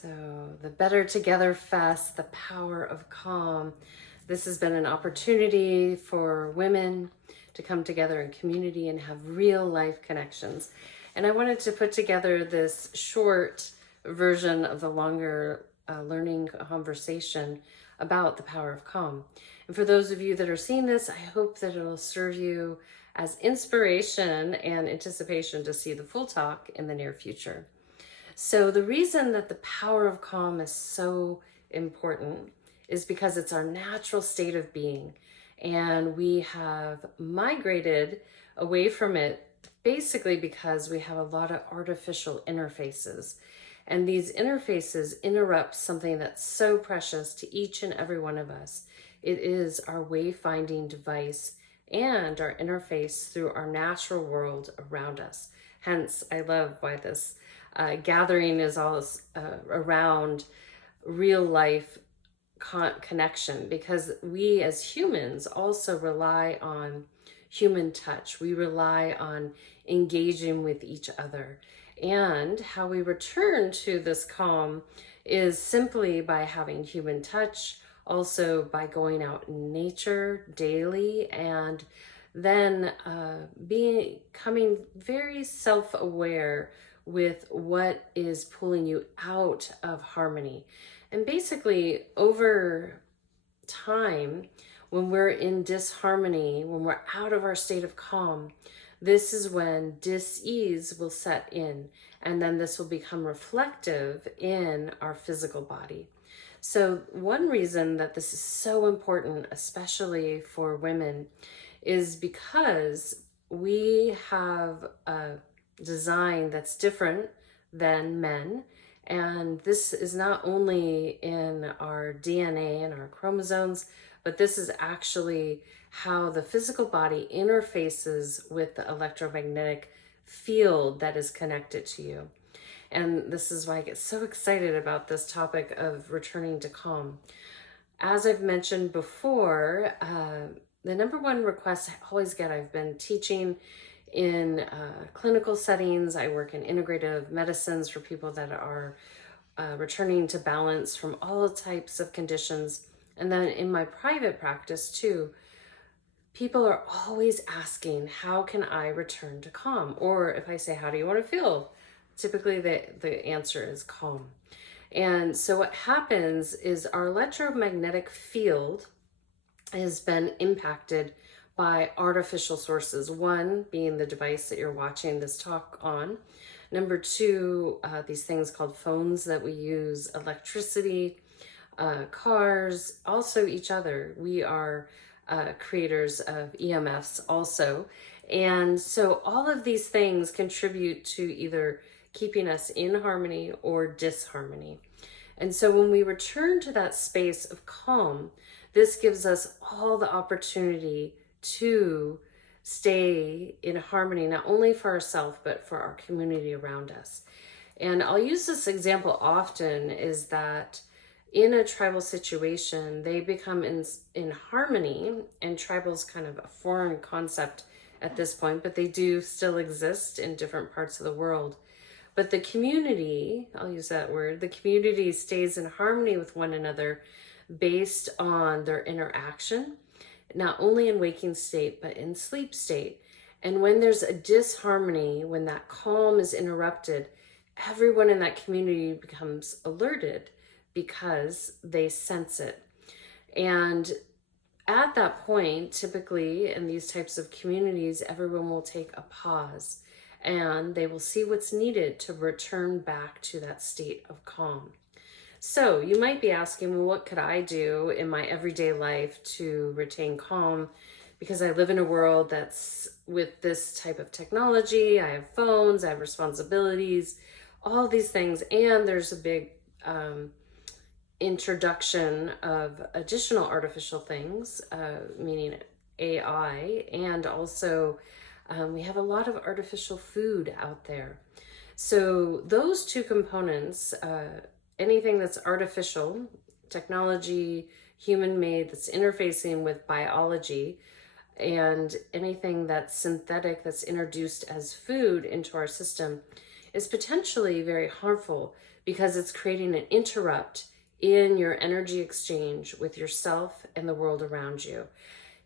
So, the Better Together Fest, the power of calm. This has been an opportunity for women to come together in community and have real life connections. And I wanted to put together this short version of the longer learning conversation about the power of calm. And for those of you that are seeing this, I hope that it'll serve you as inspiration and anticipation to see the full talk in the near future. So the reason that the power of calm is so important is because it's our natural state of being. And we have migrated away from it basically because we have a lot of artificial interfaces. And these interfaces interrupt something that's so precious to each and every one of us. It is our wayfinding device and our interface through our natural world around us. Hence, I love why this gathering is all around real life connection, because we as humans also rely on human touch. We rely on engaging with each other. And how we return to this calm is simply by having human touch, also by going out in nature daily, and then becoming very self-aware with what is pulling you out of harmony. And basically, over time, when we're in disharmony, when we're out of our state of calm, this is when dis-ease will set in, and then this will become reflective in our physical body. So one reason that this is so important, especially for women, is because we have a design that's different than men. And this is not only in our DNA and our chromosomes, but this is actually how the physical body interfaces with the electromagnetic field that is connected to you. And this is why I get so excited about this topic of returning to calm. As I've mentioned before, the number one request I always get, I've been teaching in clinical settings. I work in integrative medicines for people that are returning to balance from all types of conditions. And then in my private practice too, people are always asking, how can I return to calm? Or if I say, how do you want to feel? Typically the answer is calm. And so what happens is our electromagnetic field has been impacted by artificial sources. One being the device that you're watching this talk on. Number two, these things called phones that we use, electricity, cars, also each other. We are creators of EMFs also. And so all of these things contribute to either keeping us in harmony or disharmony. And so when we return to that space of calm, this gives us all the opportunity to stay in harmony, not only for ourselves, but for our community around us. And I'll use this example often, is that in a tribal situation, they become in harmony, and tribal's kind of a foreign concept at this point, but they do still exist in different parts of the world. But the community, I'll use that word, the community stays in harmony with one another based on their interaction, not only in waking state, but in sleep state. And when there's a disharmony, when that calm is interrupted, everyone in that community becomes alerted because they sense it. And at that point, typically in these types of communities, everyone will take a pause and they will see what's needed to return back to that state of calm. So you might be asking, well, what could I do in my everyday life to retain calm? Because I live in a world that's with this type of technology. I have phones, I have responsibilities, all these things. And there's a big introduction of additional artificial things, meaning AI, and also we have a lot of artificial food out there. So those two components, anything that's artificial, technology, human-made, that's interfacing with biology, and anything that's synthetic, that's introduced as food into our system, is potentially very harmful, because it's creating an interrupt in your energy exchange with yourself and the world around you.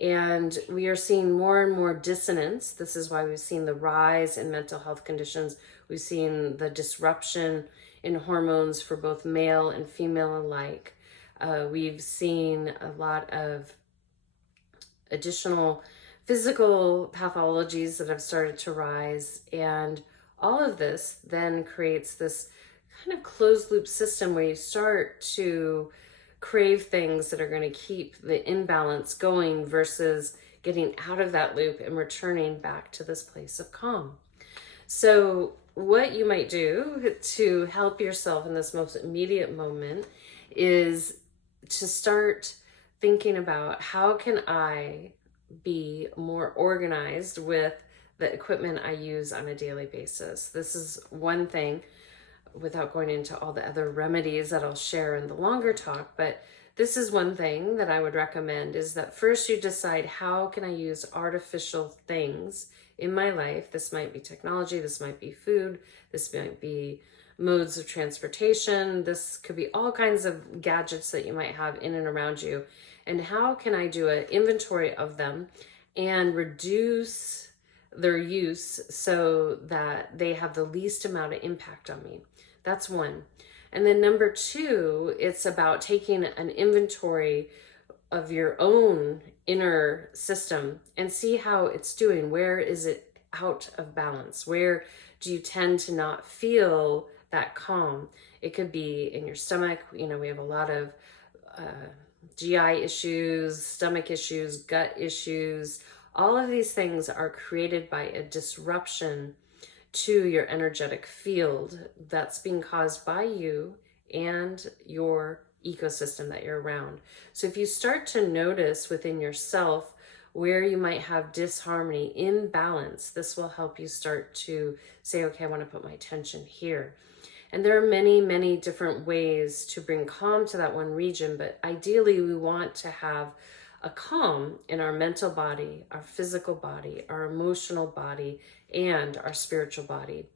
And we are seeing more and more dissonance. This is why we've seen the rise in mental health conditions. We've seen the disruption in hormones for both male and female alike. We've seen a lot of additional physical pathologies that have started to rise. And all of this then creates this kind of closed loop system where you start to crave things that are going to keep the imbalance going versus getting out of that loop and returning back to this place of calm. So what you might do to help yourself in this most immediate moment is to start thinking about, how can I be more organized with the equipment I use on a daily basis? This is one thing, without going into all the other remedies that I'll share in the longer talk, but this is one thing that I would recommend, is that first you decide, how can I use artificial things in my life? This might be technology, this might be food, this might be modes of transportation, this could be all kinds of gadgets that you might have in and around you. And how can I do an inventory of them and reduce their use so that they have the least amount of impact on me? That's one. And then number two, it's about taking an inventory of your own inner system and see how it's doing. Where is it out of balance? Where do you tend to not feel that calm? It could be in your stomach. You know, we have a lot of GI issues, stomach issues, gut issues. All of these things are created by a disruption to your energetic field that's being caused by you and your ecosystem that you're around. So if you start to notice within yourself where you might have disharmony, imbalance, this will help you start to say, okay, I want to put my attention here. And there are many, many different ways to bring calm to that one region, but ideally we want to have a calm in our mental body, our physical body, our emotional body, and our spiritual body.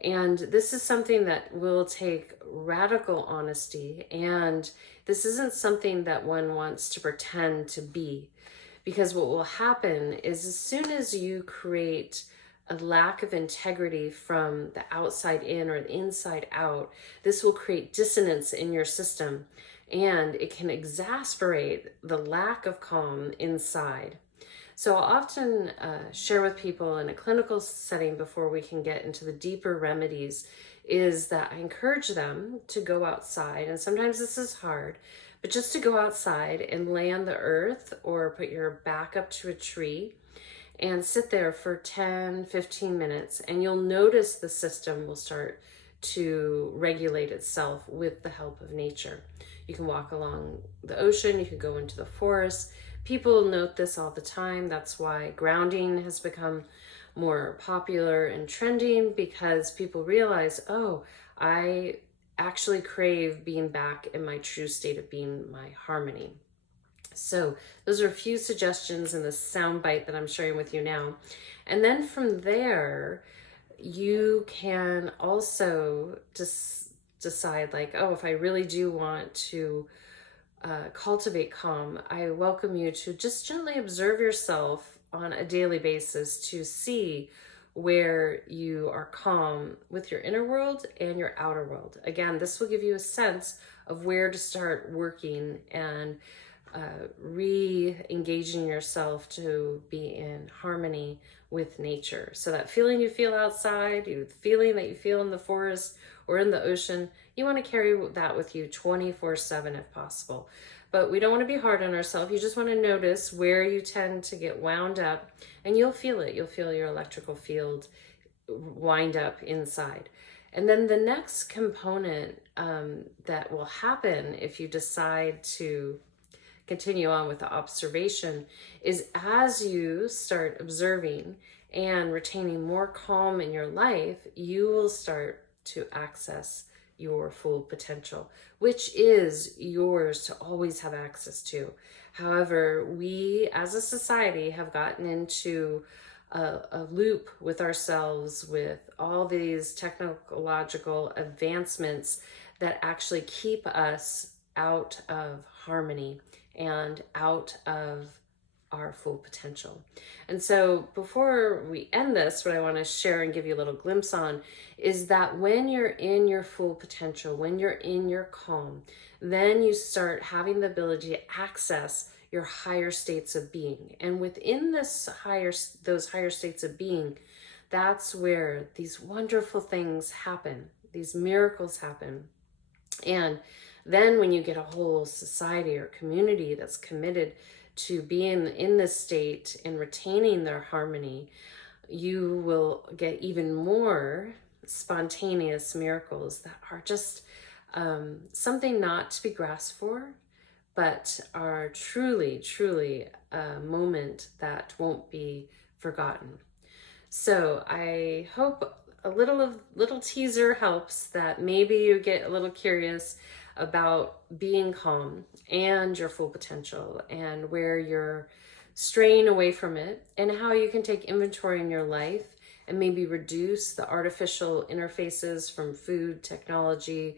And this is something that will take radical honesty, and this isn't something that one wants to pretend to be, because what will happen is, as soon as you create a lack of integrity from the outside in or the inside out, this will create dissonance in your system, and it can exacerbate the lack of calm inside. So I'll often share with people in a clinical setting, before we can get into the deeper remedies, is that I encourage them to go outside. And sometimes this is hard, but just to go outside and lay on the earth or put your back up to a tree and sit there for 10, 15 minutes. And you'll notice the system will start to regulate itself with the help of nature. You can walk along the ocean, you can go into the forest. People note this all the time. That's why grounding has become more popular and trending, because people realize, oh, I actually crave being back in my true state of being, my harmony. So those are a few suggestions in the soundbite that I'm sharing with you now. And then from there, you can also just decide, like, oh, if I really do want to cultivate calm, I welcome you to just gently observe yourself on a daily basis to see where you are calm with your inner world and your outer world. Again, this will give you a sense of where to start working and re-engaging yourself to be in harmony with nature. So that feeling you feel outside, the feeling that you feel in the forest or in the ocean, you want to carry that with you 24/7 if possible. But we don't want to be hard on ourselves. You just want to notice where you tend to get wound up, and you'll feel it. You'll feel your electrical field wind up inside. And then the next component that will happen if you decide to continue on with the observation is, as you start observing and retaining more calm in your life, you will start to access your full potential, which is yours to always have access to. However, we as a society have gotten into a loop with ourselves with all these technological advancements that actually keep us out of harmony and out of our full potential. And so before we end this, what I want to share and give you a little glimpse on is that when you're in your full potential, when you're in your calm, then you start having the ability to access your higher states of being. And within those higher states of being, that's where these wonderful things happen, these miracles happen. And then when you get a whole society or community that's committed to being in this state and retaining their harmony, you will get even more spontaneous miracles that are just something not to be grasped for, but are truly, truly a moment that won't be forgotten. So I hope a little teaser helps, that maybe you get a little curious about being calm and your full potential and where you're straying away from it, and how you can take inventory in your life and maybe reduce the artificial interfaces from food, technology,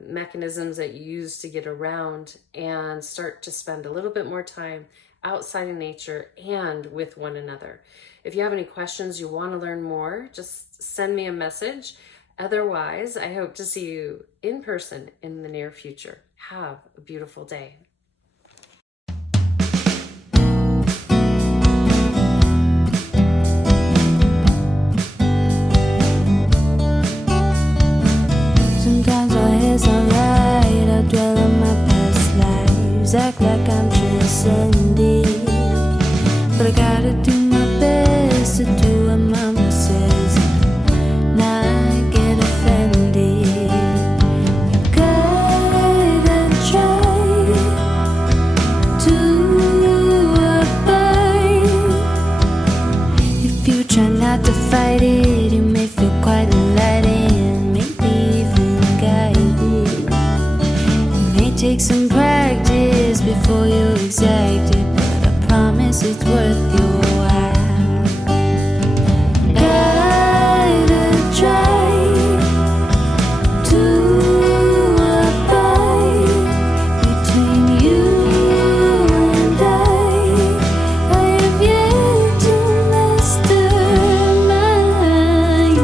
mechanisms that you use to get around, and start to spend a little bit more time outside in nature and with one another. If you have any questions, you want to learn more, just send me a message. Otherwise, I hope to see you in person in the near future. Have a beautiful day. Sometimes my head's alright, I dwell on my past lives, act like I'm transcending, but I gotta do my best to do what mama says, not get offended. Gotta try to abide. If you try not to fight it, you may feel quite enlightened, maybe even guided. It may take some practice before you exact it, but I promise it's worth your while. Gotta try to abide between you and I have yet to master mine.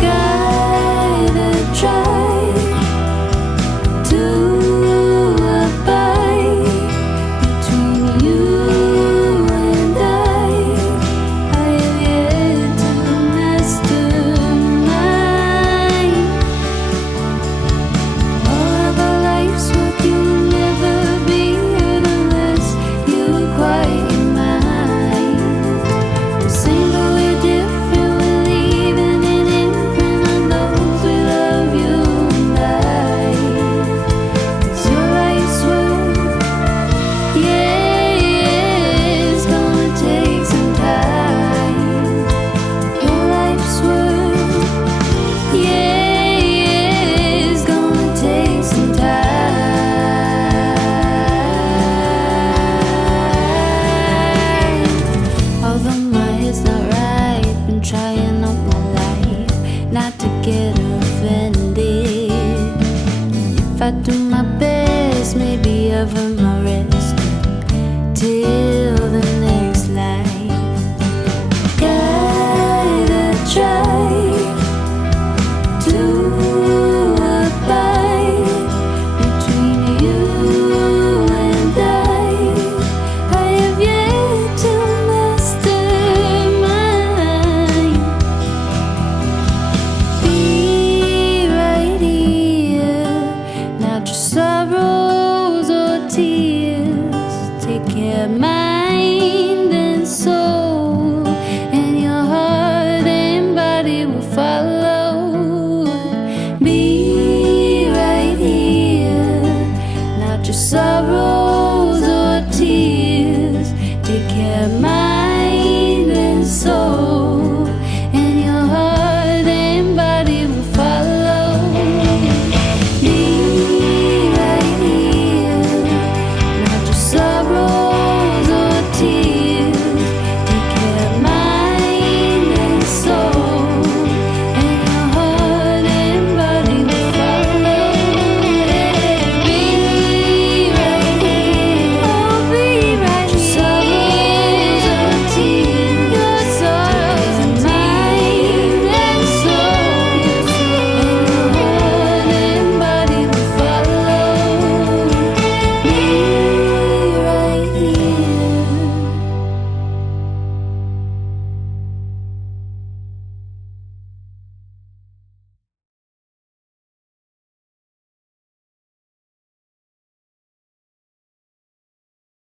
Gotta try to abide between you and I have yet to master mine. All of our life's work, you'll never be heard unless you quiet your mind. Same but we're different, we're leaving an imprint on those we love, you and I. 'Cause your life's work, yeah, it's gonna take some time. Your life's work, yeah, it's gonna take some time. Although my head's not right, been trying all my life not to get offended. If I do my best, maybe I've earned my rest till the next